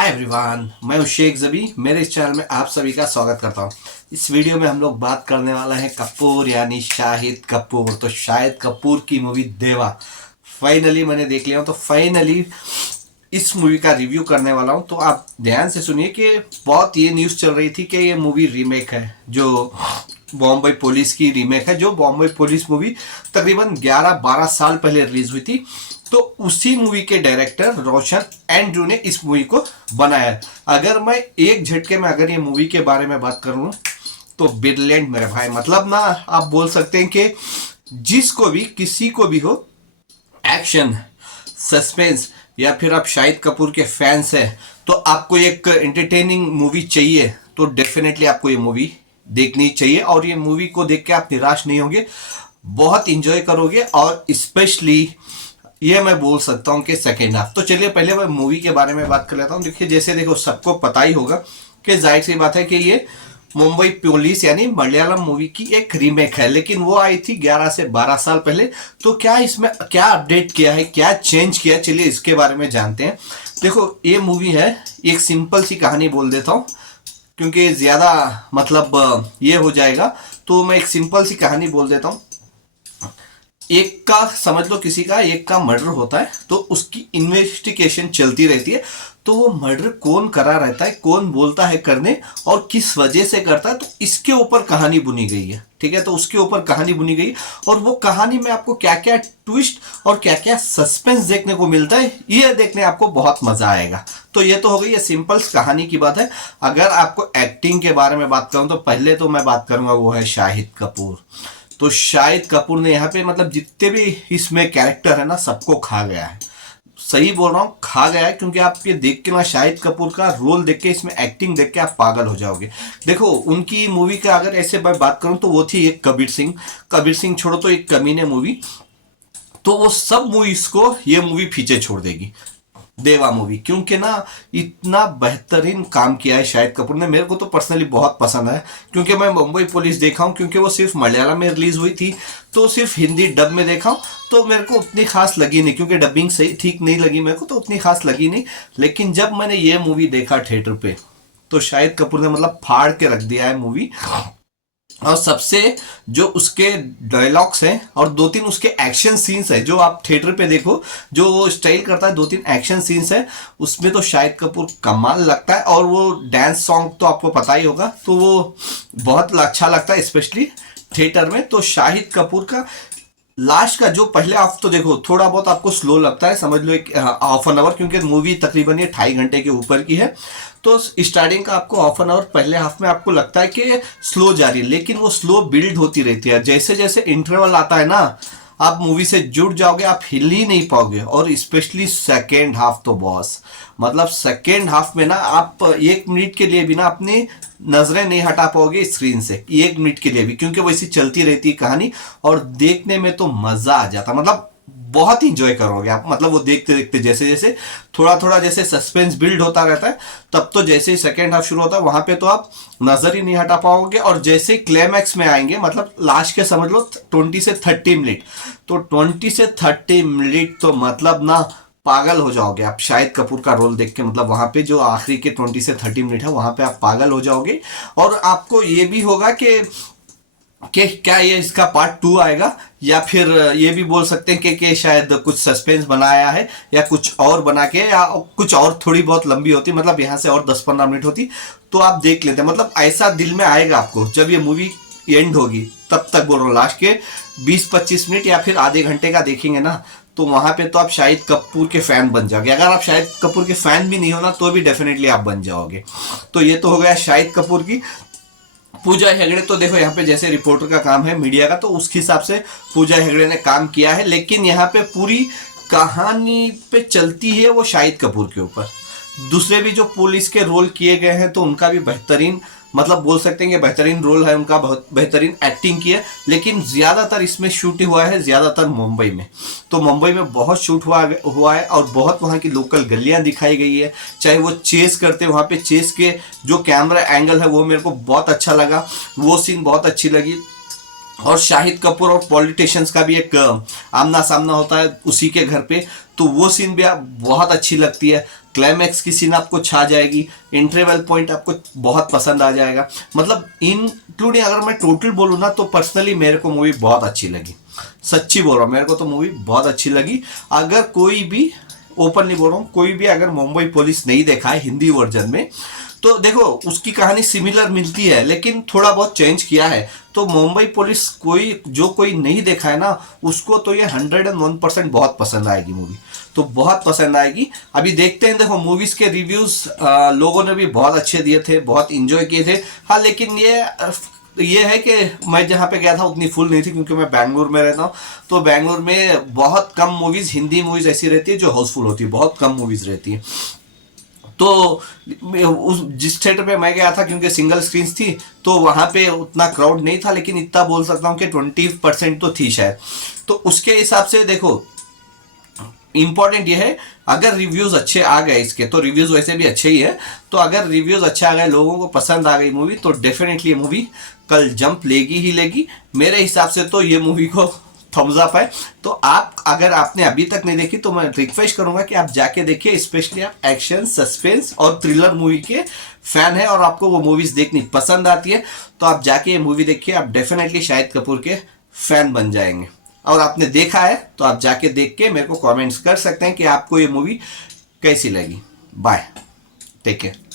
Hi everyone, मैं हूं शेख जबी। मेरे इस चैनल में आप सभी का स्वागत करता हूं। इस वीडियो में हम लोग बात करने वाला है कपूर यानी शाहिद कपूर। तो शाहिद कपूर की मूवी देवा फाइनली मैंने देख लिया हूं। तो फाइनली इस मूवी का रिव्यू करने वाला हूं। तो आप ध्यान से सुनिए कि बहुत ये न्यूज़ चल रही थी कि ये मूवी रीमेक है, जो बॉम्बे पुलिस की रीमेक है। जो बॉम्बे पुलिस मूवी तकरीबन 11-12 साल पहले रिलीज हुई थी। तो उसी मूवी के डायरेक्टर रोशन एंड्रू ने इस मूवी को बनाया। अगर मैं एक झटके में अगर ये मूवी के बारे में बात करूं तो ब्रिलियंट मेरे भाई। मतलब ना, आप बोल सकते हैं कि जिसको भी किसी को भी हो एक्शन, सस्पेंस या फिर आप शाहिद कपूर के फैंस हैं तो आपको एक एंटरटेनिंग मूवी चाहिए तो डेफिनेटली आपको ये मूवी देखनी चाहिए। और ये मूवी को देख के आप निराश नहीं होंगे, बहुत इंजॉय करोगे। और स्पेशली ये मैं बोल सकता हूँ कि सेकेंड हाफ। तो चलिए पहले मैं मूवी के बारे में बात कर लेता हूँ। देखिए, जैसे देखो सबको पता ही होगा कि जाहिर सी बात है कि ये मुंबई पुलिस यानी मलयालम मूवी की एक रीमेक है, लेकिन वो आई थी 11 से 12 साल पहले। तो क्या इसमें क्या अपडेट किया है, क्या चेंज किया, चलिए इसके बारे में जानते हैं। देखो, ये मूवी है, एक सिंपल सी कहानी बोल देता हूँ क्योंकि ज़्यादा मतलब ये हो जाएगा। तो मैं एक सिंपल सी कहानी बोल देता हूँ। एक का समझ लो, किसी का एक का मर्डर होता है तो उसकी इन्वेस्टिगेशन चलती रहती है। तो वो मर्डर कौन करा रहता है, कौन बोलता है करने और किस वजह से करता है, तो इसके ऊपर कहानी बुनी गई है। ठीक है, तो उसके ऊपर कहानी बुनी गई और वो कहानी में आपको क्या क्या ट्विस्ट और क्या क्या सस्पेंस देखने को मिलता है, ये देखने आपको बहुत मजा आएगा। तो ये तो हो गई ये सिंपल कहानी की बात है। अगर आपको एक्टिंग के बारे में बात करूं तो पहले तो मैं बात करूंगा वो है शाहिद कपूर। तो शाहिद कपूर ने यहाँ पे मतलब जितने भी इसमें कैरेक्टर है ना, सबको खा गया है। सही बोल रहा हूँ, खा गया है, क्योंकि आप ये देख के ना शाहिद कपूर का रोल देख के, इसमें एक्टिंग देख के आप पागल हो जाओगे। देखो, उनकी मूवी का अगर ऐसे मैं बात करूँ तो वो थी एक कबीर सिंह। कबीर सिंह छोड़ो तो एक कमीने मूवी। तो वो सब मूवीज को ये मूवी पीछे छोड़ देगी, देवा मूवी। क्योंकि ना इतना बेहतरीन काम किया है शाहिद कपूर ने। मेरे को तो पर्सनली बहुत पसंद है, क्योंकि मैं मुंबई पुलिस देखा हूँ, क्योंकि वो सिर्फ मलयालम में रिलीज हुई थी तो सिर्फ हिंदी डब में देखा हूँ। तो मेरे को उतनी खास लगी नहीं, क्योंकि डबिंग सही ठीक नहीं लगी मेरे को, तो उतनी खास लगी नहीं। लेकिन जब मैंने ये मूवी देखा थिएटर पे तो शाहिद कपूर ने मतलब फाड़ के रख दिया है मूवी। और सबसे जो उसके डायलॉग्स हैं और दो तीन उसके एक्शन सीन्स है, जो आप थिएटर पे देखो, जो वो स्टाइल करता है, दो तीन एक्शन सीन्स है उसमें तो शाहिद कपूर कमाल लगता है। और वो डांस सॉन्ग तो आपको पता ही होगा, तो वो बहुत अच्छा लगता है स्पेशली थिएटर में। तो शाहिद कपूर का लास्ट का जो पहले हाफ तो देखो थोड़ा बहुत आपको स्लो लगता है, समझ लो एक हाफ एन आवर, क्योंकि मूवी तकरीबन ये 2.5 घंटे के ऊपर की है। तो स्टार्टिंग का आपको हाफ एन आवर पहले हाफ में आपको लगता है कि स्लो जा रही है, लेकिन वो स्लो बिल्ड होती रहती है। जैसे जैसे इंटरवल आता है ना, आप मूवी से जुड़ जाओगे, आप हिल ही नहीं पाओगे। और स्पेशली सेकेंड हाफ तो बॉस, मतलब सेकेंड हाफ में ना आप 1 मिनट के लिए भी ना अपनी नजरें नहीं हटा पाओगे स्क्रीन से, 1 मिनट के लिए भी, क्योंकि वैसी चलती रहती है कहानी। और देखने में तो मजा आ जाता, मतलब बहुत इंजॉय करोगे आप। मतलब वो देखते देखते जैसे जैसे थोड़ा थोड़ा जैसे सस्पेंस बिल्ड होता रहता है, तब तो जैसे ही सेकेंड हाफ शुरू होता है वहां पे तो आप नजर ही नहीं हटा पाओगे। और जैसे क्लाइमैक्स में आएंगे, मतलब लास्ट के समझ लो 20 से 30 मिनट, तो 20 से 30 मिनट तो मतलब ना पागल हो जाओगे आप शाहिद कपूर का रोल देख के। मतलब वहां पे जो आखिरी के 20 से 30 मिनट है वहां पे आप पागल हो जाओगे। और आपको ये भी होगा कि क्या ये इसका पार्ट 2 आएगा, या फिर ये भी बोल सकते हैं कि शायद कुछ सस्पेंस बनाया है या कुछ और बना के, या कुछ और थोड़ी बहुत लंबी होती, मतलब यहाँ से और 10-15 मिनट होती तो आप देख लेते। मतलब ऐसा दिल में आएगा आपको जब ये मूवी एंड होगी। तब तक बोल रहा हूँ, लास्ट के 20-25 मिनट या फिर आधे घंटे का देखेंगे ना, तो वहां पे तो आप शाहिद कपूर के फैन बन जाओगे। अगर आप शाहिद कपूर के फैन भी नहीं हो ना, तो भी डेफिनेटली आप बन जाओगे। तो ये तो हो गया शाहिद कपूर की। पूजा हेगड़े तो देखो, यहाँ पे जैसे रिपोर्टर का काम है मीडिया का, तो उसके हिसाब से पूजा हेगड़े ने काम किया है। लेकिन यहाँ पे पूरी कहानी पे चलती है वो शाहिद कपूर के ऊपर। दूसरे भी जो पुलिस के रोल किए गए हैं तो उनका भी बेहतरीन, मतलब बोल सकते हैं कि बेहतरीन रोल है उनका, बहुत बेहतरीन एक्टिंग की है। लेकिन ज़्यादातर इसमें शूट हुआ है ज़्यादातर मुंबई में। तो मुंबई में बहुत शूट हुआ है और बहुत वहाँ की लोकल गलियाँ दिखाई गई है। चाहे वो चेस करते वहाँ पे, चेस के जो कैमरा एंगल है वो मेरे को बहुत अच्छा लगा, वो सीन बहुत अच्छी लगी। और शाहिद कपूर और पॉलिटिशियंस का भी एक आमना सामना होता है उसी के घर पे, तो वो सीन भी आप बहुत अच्छी लगती है। क्लाइमैक्स की सीन आपको छा जाएगी, इंटरवल पॉइंट आपको बहुत पसंद आ जाएगा। मतलब इंक्लूडिंग अगर मैं टोटल बोलूँ ना तो पर्सनली मेरे को मूवी बहुत अच्छी लगी, सच्ची बोल रहा हूँ, मेरे को तो मूवी बहुत अच्छी लगी। अगर कोई भी, ओपनली बोल रहा हूँ, कोई भी अगर मुंबई पुलिस नहीं देखा है हिंदी वर्जन में, तो देखो उसकी कहानी सिमिलर मिलती है लेकिन थोड़ा बहुत चेंज किया है। तो मुंबई पुलिस कोई नहीं देखा है ना, उसको तो ये 101% बहुत पसंद आएगी मूवी, तो बहुत पसंद आएगी। अभी देखते हैं, देखो मूवीज के रिव्यूज लोगों ने भी बहुत अच्छे दिए थे, बहुत इंजॉय किए थे। हाँ लेकिन ये है कि मैं जहाँ पे गया था उतनी फुल नहीं थी क्योंकि मैं बैंगलोर में रहता हूँ, तो बैंगलोर में बहुत कम मूवीज, हिंदी मूवीज ऐसी रहती है जो हाउसफुल होती है, बहुत कम मूवीज रहती है। तो उस जिस थिएटर पे मैं गया था क्योंकि सिंगल स्क्रीन थी तो वहां पे उतना क्राउड नहीं था, लेकिन इतना बोल सकता हूँ कि 20% तो थी शायद। तो उसके हिसाब से देखो, इंपॉर्टेंट ये है, अगर रिव्यूज अच्छे आ गए इसके, तो रिव्यूज वैसे भी अच्छे ही है, तो अगर रिव्यूज अच्छे आ गए, लोगों को पसंद आ गई मूवी, तो डेफिनेटली ये मूवी कल जंप लेगी ही लेगी। मेरे हिसाब से तो ये मूवी को थम्स अप है। तो आप, अगर आपने अभी तक नहीं देखी तो मैं रिक्वेस्ट करूंगा कि आप जाके देखिए, स्पेशली आप एक्शन, सस्पेंस और थ्रिलर मूवी के फैन है और आपको वो मूवीज देखनी पसंद आती है, तो आप जाके ये मूवी देखिए, आप डेफिनेटली शाहिद कपूर के फैन बन जाएंगे। और आपने देखा है तो आप जाके देख के मेरे को कमेंट्स कर सकते हैं कि आपको ये मूवी कैसी लगी। Bye, take care.